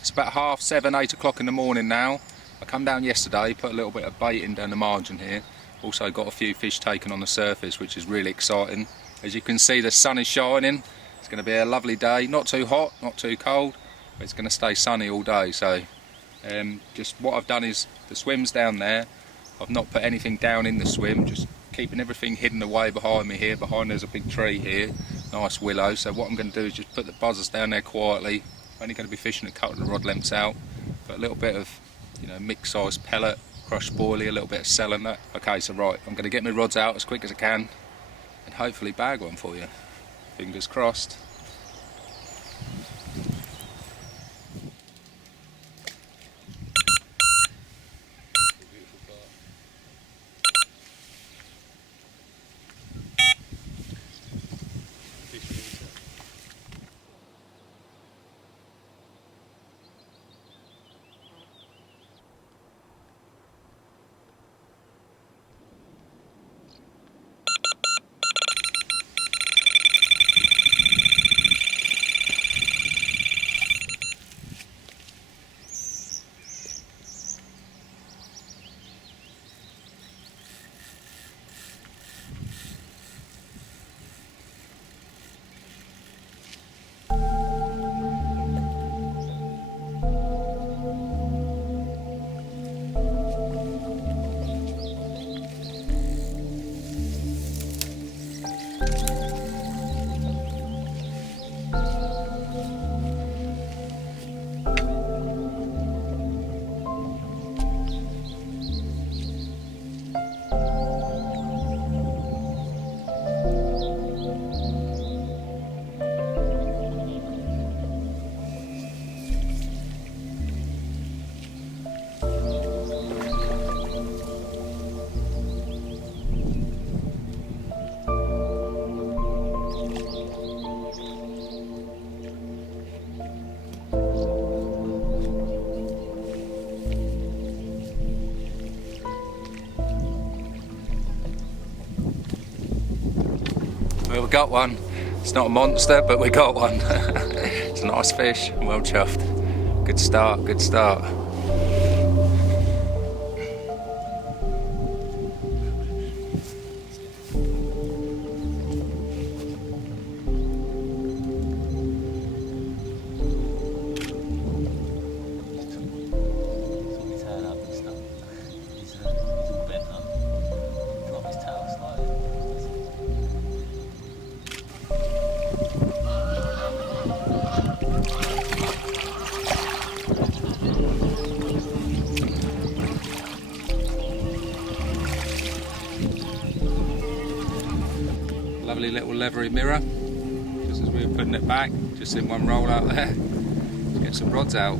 It's about 7:30, 8 o'clock in the morning now. I come down yesterday, put a little bit of bait in down the margin here. Also got a few fish taken on the surface, which is really exciting. As you can see, the sun is shining. It's going to be a lovely day, not too hot, not too cold, but it's going to stay sunny all day. So just what I've done is the swim's down there. I've not put anything down in the swim, just keeping everything hidden away behind me here. Behind there's a big tree here, nice willow. So what I'm going to do is just put the buzzers down there quietly. Only going to be fishing a couple of rod lengths out. Put a little bit of, mixed size pellet, crushed boilie, a little bit of cell and that. Okay, so right, I'm going to get my rods out as quick as I can and hopefully bag one for you. Fingers crossed. Well, we got one. It's not a monster, but we got one. It's a nice fish, well chuffed. Good start, good start. Lovely little leathery mirror, just as we were putting it back, just in one roll out there. Let's get some rods out.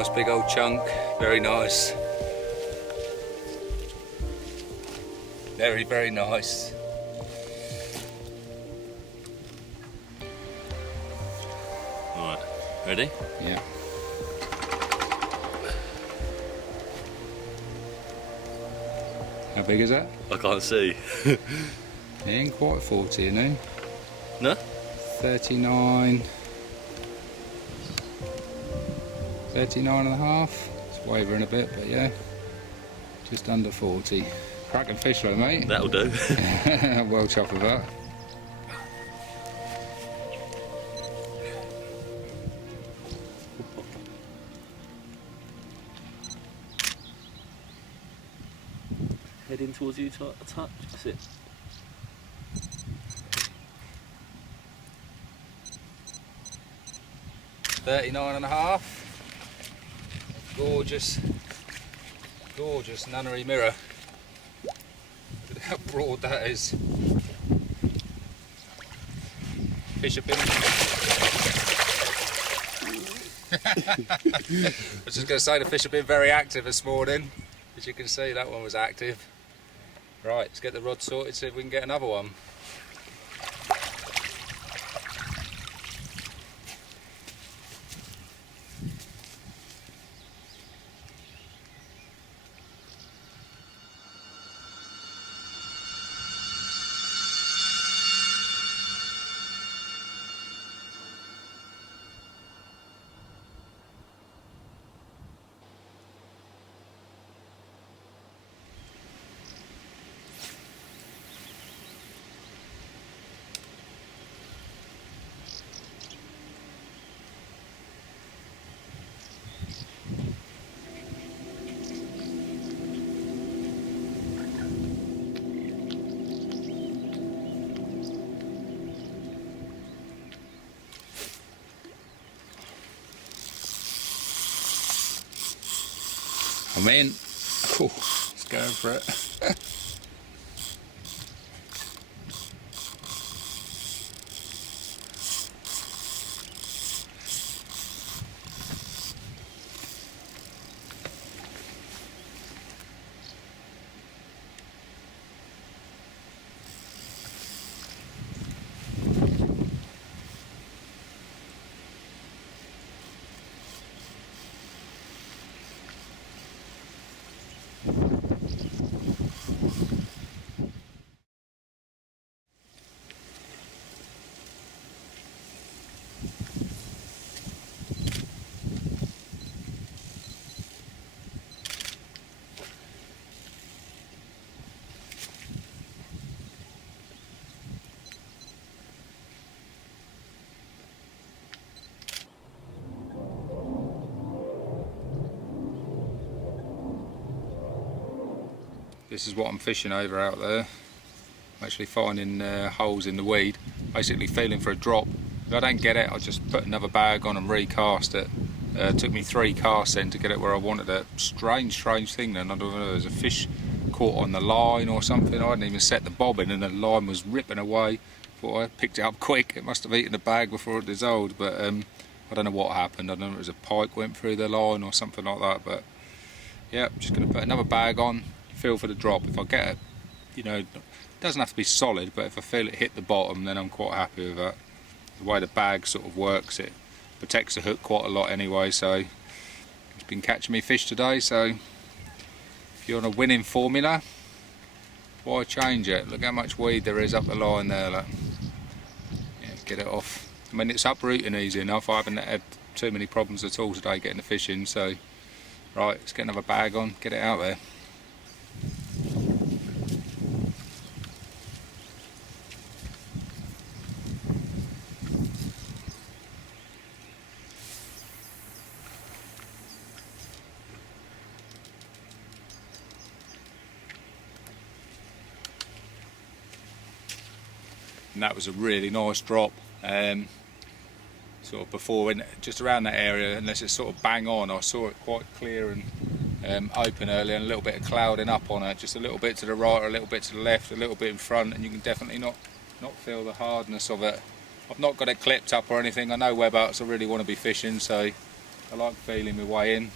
Nice big old chunk, very nice. Very, very nice. Right, ready? Yeah. How big is that? I can't see. It ain't quite 40, you know. No? 39. 39 and a half. It's wavering a bit, but yeah. Just under 40. Cracking fish though, mate. That'll do. Well chuffed with that. Heading towards you to a touch. That's it. $39 and a half. Gorgeous, gorgeous nunnery mirror. Look at how broad that is. Fish have been. I was just going to say the fish have been very active this morning. As you can see, that one was active. Right, let's get the rod sorted, see if we can get another one. I'm in. Oh, let's go for it. This is what I'm fishing over out there. I'm actually finding holes in the weed, basically feeling for a drop. If I don't get it, I'll just put another bag on and recast it. It took me 3 casts in to get it where I wanted it. Strange thing then. I don't know, there's a fish caught on the line or something. I hadn't even set the bobbin and the line was ripping away. Thought I picked it up quick. It must have eaten the bag before it dissolved, but I don't know what happened. I don't know if it was a pike went through the line or something like that, but yeah, I'm just going to put another bag on, feel for the drop. If I get it, you know, it doesn't have to be solid, but if I feel it hit the bottom, then I'm quite happy with that. The way the bag sort of works, it protects the hook quite a lot anyway, so it's been catching me fish today. So if you're on a winning formula, why change it? Look how much weed there is up the line there. Look. Yeah, get it off. I mean, it's uprooting easy enough. I haven't had too many problems at all today getting the fish in, so right, let's get another bag on, get it out there. And that was a really nice drop. Sort of before, just around that area, unless it's sort of bang on, I saw it quite clear and open earlier, and a little bit of clouding up on it, just a little bit to the right or a little bit to the left, a little bit in front, and you can definitely not feel the hardness of it. I've not got it clipped up or anything. I know whereabouts I really want to be fishing, so I like feeling my way in.